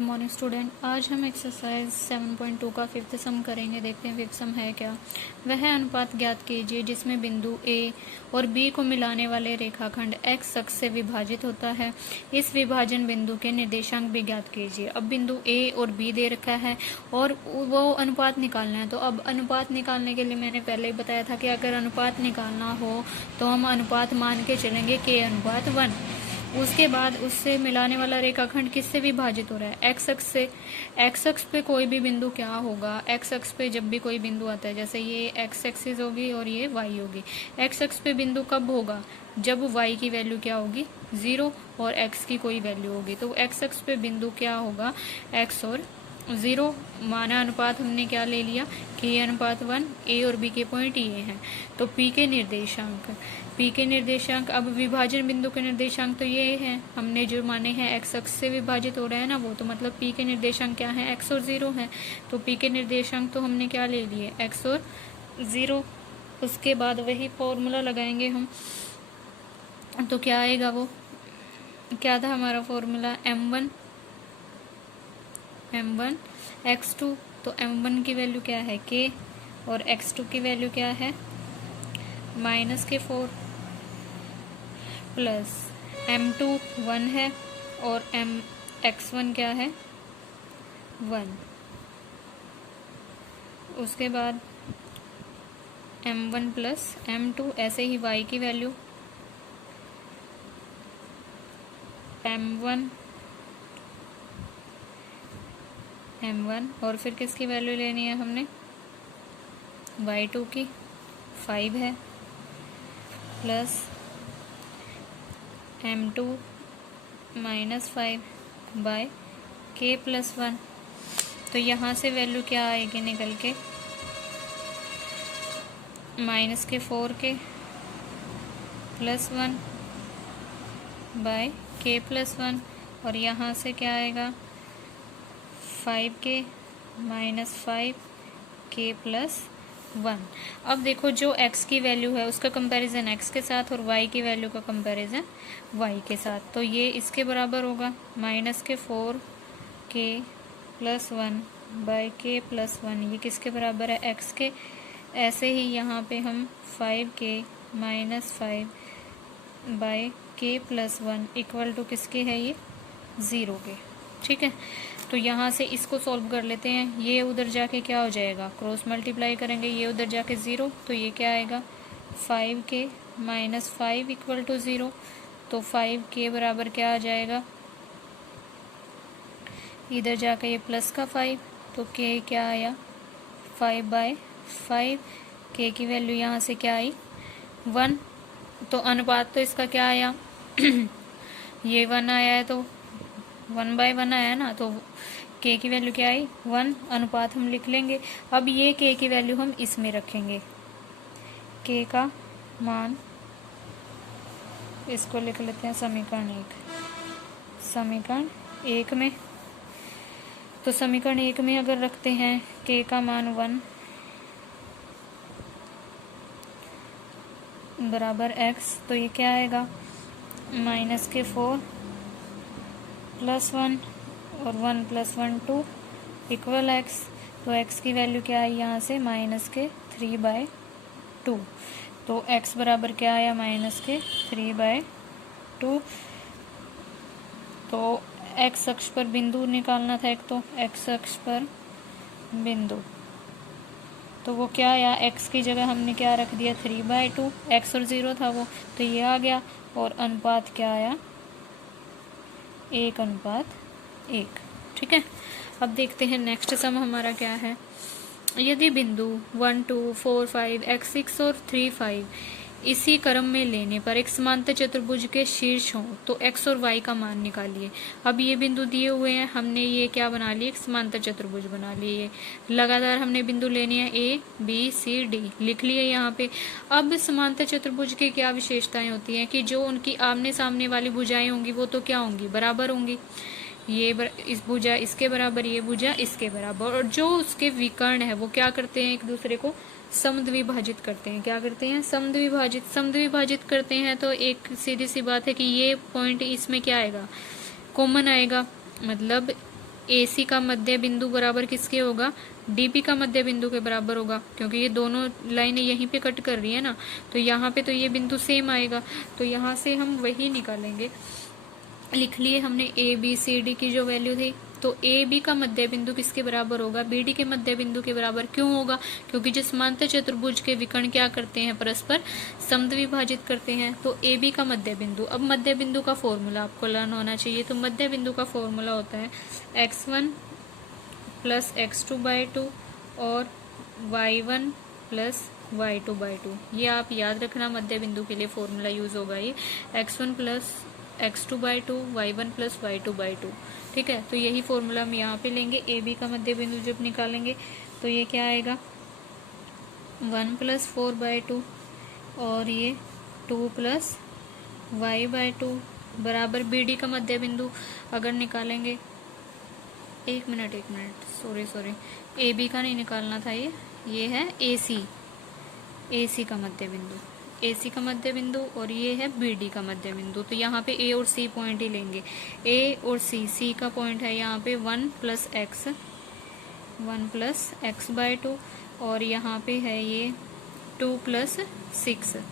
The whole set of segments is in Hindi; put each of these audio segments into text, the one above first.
Morning student. आज हम एक्सरसाइज 7.2 का फिफ्थ सम करेंगे। देखते हैं फिफ्थ सम है क्या। वह अनुपात ज्ञात कीजिए जिसमें बिंदु ए और बी को मिलाने वाले रेखाखंड एक्स अक्ष से विभाजित होता है। इस विभाजन बिंदु के निर्देशांक भी ज्ञात कीजिए। अब बिंदु ए और बी दे रखा है और वो अनुपात निकालना है। तो अब अनुपात निकालने के लिए मैंने पहले ही बताया था कि अगर अनुपात निकालना हो तो हम अनुपात मान के चलेंगे k अनुपात 1। उसके बाद उससे मिलाने वाला रेखाखंड किससे विभाजित हो रहा है, एक्स अक्ष से। एक्स अक्ष पे कोई भी बिंदु क्या होगा, एक्स अक्ष पे जब भी कोई बिंदु आता है, जैसे ये एक्स एक्सिस होगी और ये वाई होगी। एक्स अक्ष पे बिंदु कब होगा, जब वाई की वैल्यू क्या होगी 0 और एक्स की कोई वैल्यू होगी। तो एक्स अक्ष पे बिंदु क्या होगा, एक्स और 0। माना अनुपात हमने क्या ले लिया, k अनुपात 1। ए और बी के पॉइंट ये हैं। तो p के निर्देशांक, अब विभाजन बिंदु के निर्देशांक तो ये हैं, हमने जो माने हैं एक्स अक्ष से विभाजित हो रहा है ना वो, तो मतलब p के निर्देशांक क्या है, x और 0 है। तो p के निर्देशांक तो हमने क्या ले लिए, x और 0। उसके बाद वही फॉर्मूला लगाएंगे हम। तो क्या आएगा, वो क्या था हमारा फॉर्मूला, m1 x2। तो m1 की वैल्यू क्या है k और x2 की वैल्यू क्या है -4 प्लस m2 1 है और x1 क्या है 1। उसके बाद m1 प्लस m2, ऐसे ही y की वैल्यू m1 और फिर किसकी वैल्यू लेनी है हमने, y2 की 5 है plus m2 -5 by k plus 1। तो यहाँ से वैल्यू क्या आएगी निकल के, -4k plus 1 bye k plus 1। और यहाँ से क्या आएगा 5k -5k प्लस 1। अब देखो जो x की वैल्यू है उसका कंपैरिजन x के साथ और y की वैल्यू का कंपैरिजन y के साथ। तो ये इसके बराबर होगा -4k plus 1 bye k plus 1। ये किसके बराबर है, x के। ऐसे ही यहाँ पे हम 5k -5 by k plus 1 equal to किसके है, ये 0 के। ठीक है, तो यहाँ से इसको सॉल्व कर लेते हैं। ये उधर जाके क्या हो जाएगा, क्रॉस मल्टीप्लाई करेंगे, ये उधर जाके 0। तो ये क्या आएगा 5k -5 इक्वल टू 0। तो 5k बराबर क्या आ जाएगा, इधर जाके ये प्लस का 5, तो k क्या आया 5/5। k की वैल्यू यहाँ से क्या आई 1। तो अनुपात तो इसका क्या आया ये 1 आया है, तो 1/1 आया ना, तो k की वैल्यू क्या आई 1। अनुपात हम लिख लेंगे। अब ये k की वैल्यू हम इसमें रखेंगे, k का मान इसको लिख लेते हैं समीकरण 1 में। तो समीकरण 1 में अगर रखते हैं k का मान 1 बराबर x, तो ये क्या आएगा -4 प्लस 1 और 1 प्लस 1 2 इक्वल x। तो x की वैल्यू क्या आई यहाँ से -3/2। तो x बराबर क्या आया -3/2। तो x अक्ष पर बिंदु निकालना था एक, तो x अक्ष पर बिंदु, तो वो क्या आया, x की जगह हमने क्या रख दिया 3/2, x और 0 था वो, तो ये आ गया। और अनुपात क्या आया 1:1। ठीक है, अब देखते हैं नेक्स्ट सम हमारा क्या है। यदि बिंदु 1 2 4 5 x6 और 3 5 इसी क्रम में लेने पर एक समांतर चतुर्भुज के शीर्ष हों तो x और y का मान निकालिए। अब ये बिंदु दिए हुए हैं, हमने ये क्या बना लिए, एक समांतर चतुर्भुज बना लिए। लगातार हमने बिंदु लेने हैं a b c d, लिख लिए यहाँ पे। अब समांतर चतुर्भुज की क्या विशेषताएं होती हैं कि जो उनकी आमने सामने वाली भुजाएं होंगी वो तो क्या होंगी, बराबर होंगी। इस भुजा इसके बराबर, ये भुजा इसके बराबर, और जो उसके विकर्ण है वो क्या करते हैं, एक दूसरे को समद्विभाजित करते हैं। क्या करते हैं, समद्विभाजित करते हैं। तो एक सीधी सी बात है कि ये पॉइंट इसमें क्या आएगा, कॉमन आएगा। मतलब AC का मध्य बिंदु बराबर किसके होगा, DP का मध्य बिंदु के बराबर होगा, क्योंकि ये दोनों लाइनें यहीं पे कट कर रही है ना, तो यहाँ पे तो ये बिंदु सेम आएगा, तो यहाँ से हम वही निकालेंगे। लिख लिए हमने ABCD की जो वैल्यू थी, तो AB का मध्य बिंदु किसके बराबर होगा, BD के मध्य बिंदु के बराबर। क्यों होगा, क्योंकि जो समांतर चतुर्भुज के विकर्ण क्या करते हैं, परस्पर समद्विभाजित करते हैं। तो AB का मध्य बिंदु, अब मध्य बिंदु का फॉर्मूला आपको लर्न होना चाहिए। तो मध्य बिंदु का फॉर्मूला होता है x1 प्लस x2/2 और y1 प्लस y2/2। ये आप याद रखना, मध्य बिंदु के लिए फॉर्मूला यूज होगा ये x1 plus x2/2, y1 plus y2/2। ठीक है, तो यही फॉर्मूला हम यहाँ पे लेंगे। AB का मध्य बिंदु जब निकालेंगे तो ये क्या आएगा, 1 प्लस 4/2 और ये 2 प्लस y/2 बराबर BD का मध्य बिंदु अगर निकालेंगे, एक मिनट सॉरी, AB का नहीं निकालना था, ये है AC का मध्य बिंदु, AC का मध्य बिंदु, और ये है BD का मध्य बिंदु। तो यहाँ पे A और C पॉइंट ही लेंगे, A और C का पॉइंट है यहाँ पे 1 प्लस x/2 और यहाँ पे है ये 2 प्लस 6/2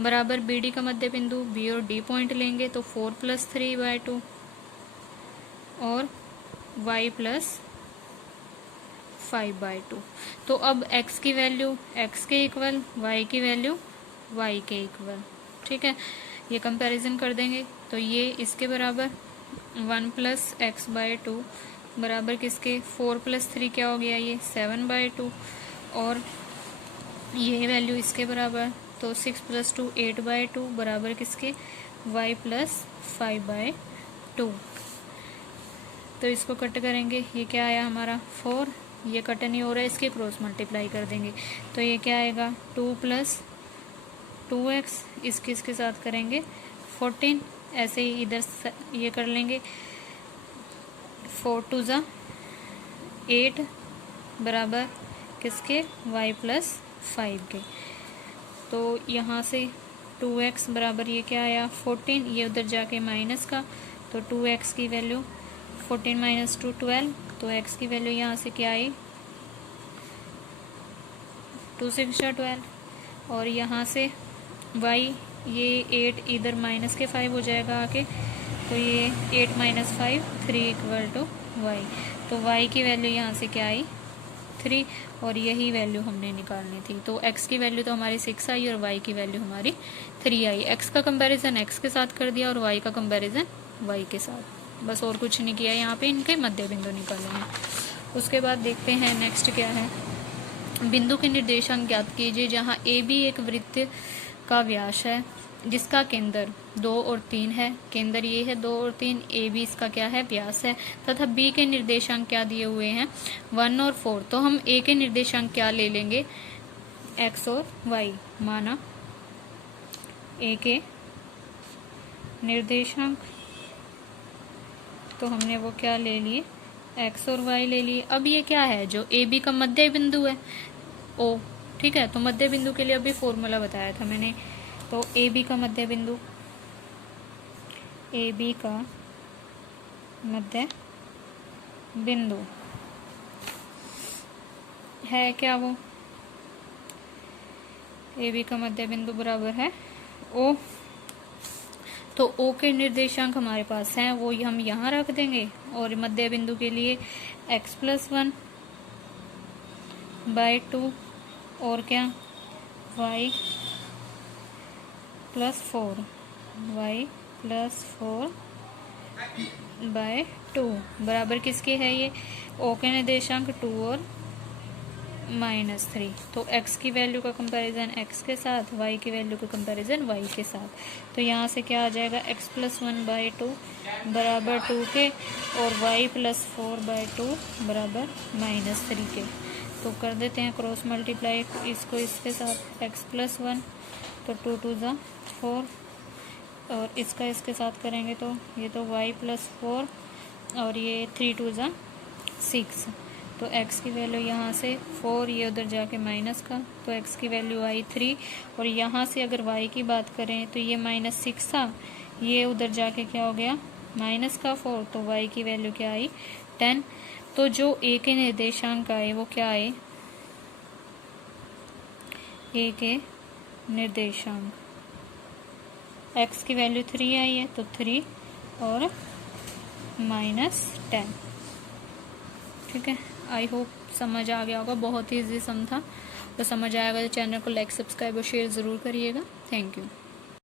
बराबर BD का मध्य बिंदु, B और D पॉइंट लेंगे तो 4 प्लस 3/2 और y प्लस 5/2। तो अब x की वैल्यू x के इक्वल, y की वैल्यू y के इक्वल। ठीक है, ये कंपैरिजन कर देंगे तो ये इसके बराबर 1 प्लस x/2 बराबर किसके, 4 प्लस 3 क्या हो गया, ये 7/2 और ये वैल्यू इसके बराबर, तो 6 प्लस 2 8/2 बराबर किसके, y प्लस 5/2। तो इसको कट करेंगे, ये क्या आया हमारा 4, ये कट नहीं हो रहा है, इसके क्रॉस मल्टीप्लाई कर देंगे तो ये क्या आएगा 2 प्लस 2x, इसके साथ करेंगे 14, ऐसे ही इधर ये कर लेंगे, 4 2 ज़ा 8 बराबर किसके, y प्लस 5 के। तो यहाँ से 2x बराबर ये क्या आया 14, ये उधर जाके माइनस का, तो 2x की वैल्यू 14 माइनस 2 12, तो x की वैल्यू यहाँ से क्या आई 2 6 12 और यहाँ से y, ये 8 इधर माइनस के 5 हो जाएगा आके, तो ये 8 माइनस 5 3 इक्वल टू y। तो y की वैल्यू यहाँ से क्या आई 3 और यही वैल्यू हमने निकालनी थी। तो x की वैल्यू तो हमारी 6 आई और y की वैल्यू हमारी 3 आई। x का कंपैरिजन x के साथ कर दिया और y का कंपैरिजन y के साथ, बस और कुछ नहीं किया। यहाँ पे इनके मध्य बिंदु निकाले हैं। उसके बाद देखते हैं नेक्स्ट क्या है, बिंदु के निर्देशांक ज्ञात कीजिए जहाँ AB एक वृत्त का व्यास है जिसका केंद्र 2 और 3 है, केंद्र ये है 2 और 3, AB इसका क्या है व्यास है, तथा B के निर्देशांक क्या दिए हुए हैं 1 और 4। तो हम A के निर्देशांक क्या ले लेंगे, x और y। माना A के निर्देशांक तो हमने वो क्या ले लिए, x और y ले लिए। अब ये क्या है, जो AB का मध्य बिंदु है O, ठीक है, तो मध्य बिंदु के लिए अभी फॉर्मूला बताया था मैंने। तो AB का मध्य बिंदु, AB का मध्य बिंदु है क्या, वो AB का मध्य बिंदु बराबर है O। तो O के निर्देशांक हमारे पास हैं, वो हम यहाँ रख देंगे और मध्य बिंदु के लिए x प्लस 1/2 और क्या y प्लस 4/2 बराबर किसके है, ये O के निर्देशांक 2 और -3। तो x की वैल्यू का कंपैरिजन x के साथ, y की वैल्यू का कंपैरिजन y के साथ। तो यहाँ से क्या आ जाएगा x प्लस 1/2 बराबर 2 के और y प्लस 4/2 बराबर -3 के। तो कर देते हैं क्रॉस मल्टीप्लाई इसको इसके साथ, x प्लस 1 तो 2 2 ज़ा 4 और इसका इसके साथ करेंगे तो ये तो y प्लस 4 और ये 3 2 ज़ा 6। तो x की वैल्यू यहाँ से 4, ये उधर जाके माइनस का, तो x की वैल्यू आई 3 और यहाँ से अगर y की बात करें तो ये -6 था, ये उधर जाके क्या हो गया माइनस का 4, तो y की वैल्यू क्या आई 10। तो जो a के निर्देशांक आए वो क्या आए, a के निर्देशांक x की वैल्यू 3 आई है, तो 3 और -10। ठीक है, आई होप समझ आ गया होगा, बहुत ही ईजी सम था। तो समझ आएगा तो चैनल को लाइक सब्सक्राइब और शेयर ज़रूर करिएगा। Thank you.